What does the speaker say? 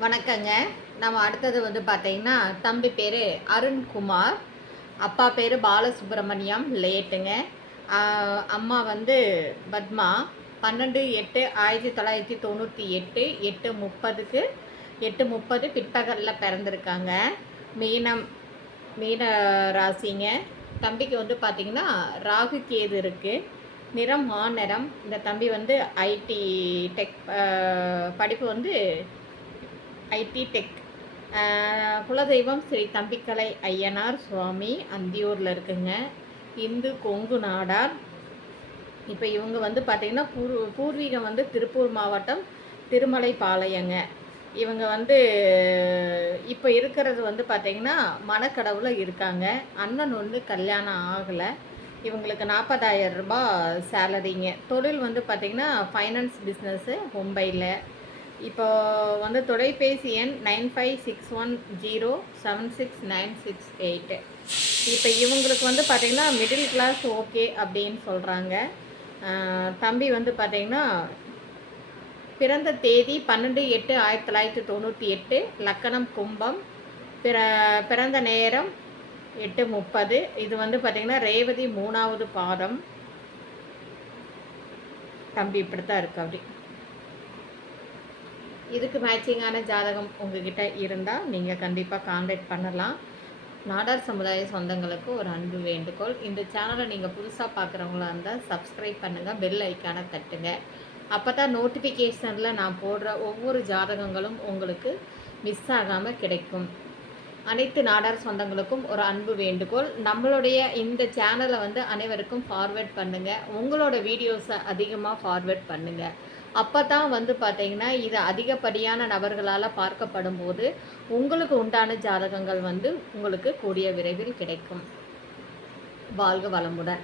வணக்கங்க. நம்ம அடுத்தது வந்து பார்த்தீங்கன்னா, தம்பி பேரு அருண்குமார். அப்பா பேரு பாலசுப்ரமணியம் லேட்டுங்க. அம்மா வந்து பத்மா. 12/8/1998 8:30க்கு 8:30 பிற்பகல்ல பிறந்திருக்காங்க. மீனம் மீன ராசிங்க. தம்பிக்கு வந்து பார்த்தீங்கன்னா, ராகு கேது இருக்கு. நிறம் மாநிறம். இந்த தம்பி வந்து ஐடி டெக் படிப்பு வந்து ஐடி டெக். குலதெய்வம் ஸ்ரீ தம்பிக்கலை ஐயனார் சுவாமி அந்தியூரில் இருக்குங்க. இந்து கொங்கு நாடார். இப்போ இவங்க வந்து பார்த்திங்கன்னா பூர்வீகம் வந்து திருப்பூர் மாவட்டம் திருமலைப்பாளையங்க. இவங்க வந்து இப்போ இருக்கிறது வந்து பார்த்திங்கன்னா மணக்கடவுள இருக்காங்க. அண்ணன் வந்து கல்யாணம் ஆகலை. இவங்களுக்கு 40,000 ரூபாய் சேலரிங்க. தொழில் வந்து பார்த்திங்கன்னா ஃபைனான்ஸ் பிஸ்னஸ்ஸு மும்பையில். இப்போ வந்து தொலைபேசி எண் 9561076968. இப்போ இவங்களுக்கு வந்து பார்த்திங்கன்னா மிடில் கிளாஸ் ஓகே அப்படின்னு சொல்கிறாங்க. தம்பி வந்து பார்த்திங்கன்னா பிறந்த தேதி 12/8/1998, லக்கணம் கும்பம், பிறந்த நேரம் 8:30. இது வந்து பார்த்திங்கன்னா ரேவதி 3வது பாதம். தம்பி இப்படித்தான் இருக்கு. அப்படி இதுக்கு மேட்சிங்கான ஜாதகம் உங்ககிட்ட இருந்தால் நீங்கள் கண்டிப்பாக கான்டாக்ட் பண்ணலாம். நாடார் சமுதாய சொந்தங்களுக்கு ஒரு அன்பு வேண்டுகோள். இந்த சேனலை நீங்கள் புதுசாக பார்க்குறவங்களா இருந்தால் சப்ஸ்கிரைப் பண்ணுங்கள், பெல் ஐக்கானை தட்டுங்க. அப்போ தான் நோட்டிஃபிகேஷனில் நான் போடுற ஒவ்வொரு ஜாதகங்களும் உங்களுக்கு மிஸ் ஆகாமல் கிடைக்கும். அனைத்து நாடார் சொந்தங்களுக்கும் ஒரு அன்பு வேண்டுகோள். நம்மளுடைய இந்த சேனலை வந்து அனைவருக்கும் ஃபார்வேர்ட் பண்ணுங்கள். உங்களோட வீடியோஸை அதிகமாக ஃபார்வேர்ட் பண்ணுங்கள். அப்போ தான் வந்து பார்த்திங்கன்னா இது அதிகப்படியான நபர்களால் பார்க்கப்படும் போது உங்களுக்கு உண்டான ஜாதகங்கள் வந்து உங்களுக்கு கூடிய விரைவில் கிடைக்கும். வாழ்க வளமுடன்.